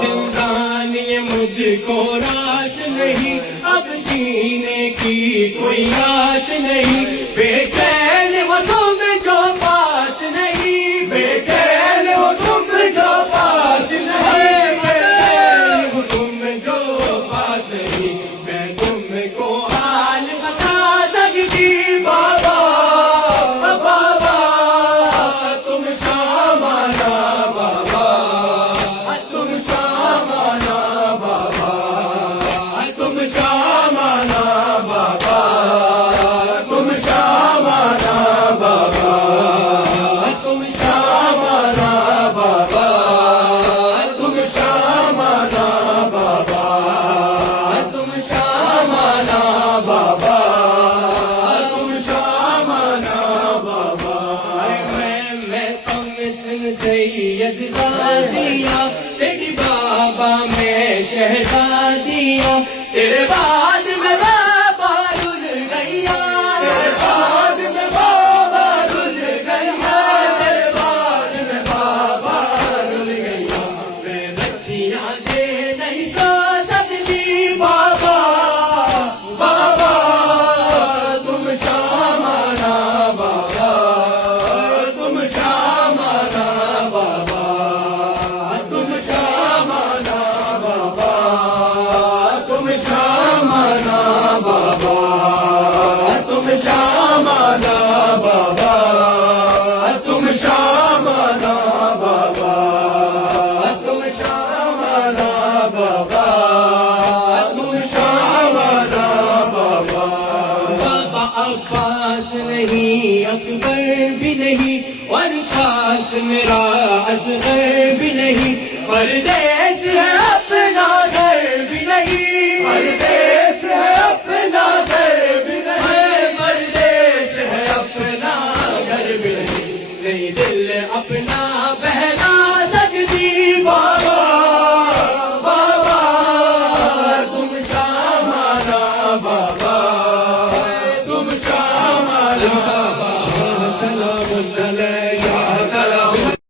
जिंदगानी मुझको रास नहीं, अब जीने की कोई आस नहीं। बेचैन हो तुम जो पास नहीं, बेचैन हो तुम जो पास नहीं, बेचैन हो तुम जो पास नहीं। मैं तुमको हाल बता सकती बाबा, बाबा तुम शामाना बाबा, तुम शामाना बाबा, तुम शामाना बाबा, तुम शामाना बाबा, तुम शामाना बाबा, तुम शामाना बाबा, तुम शामाना बाबा, तुम शामाना बाबा। मैं कमिशन सैयद ज़ादिया, तेरी बाबा मैं शहज़ादिया, तेरे बाद में बाबा रुल गैया, तेरे बाद में बाबा रुल गैया, तेरे बाद में बाबा रुल गैया। मैं रतियाँ दे नहीं सो सकती बाबा, बाबा तुम शामाना बाबा, तुम शामाना बाबा, तुम शामाना बाबा, तुम शामाना बाबा, तुम शामाना बाबा, तुम शामाना बाबा, तुम शामाना बाबा, तुम शामाना बाबा। बाबा अब्बास नहीं, अकबर भी नहीं, और खास मेरा असगर भी नहीं, पर दे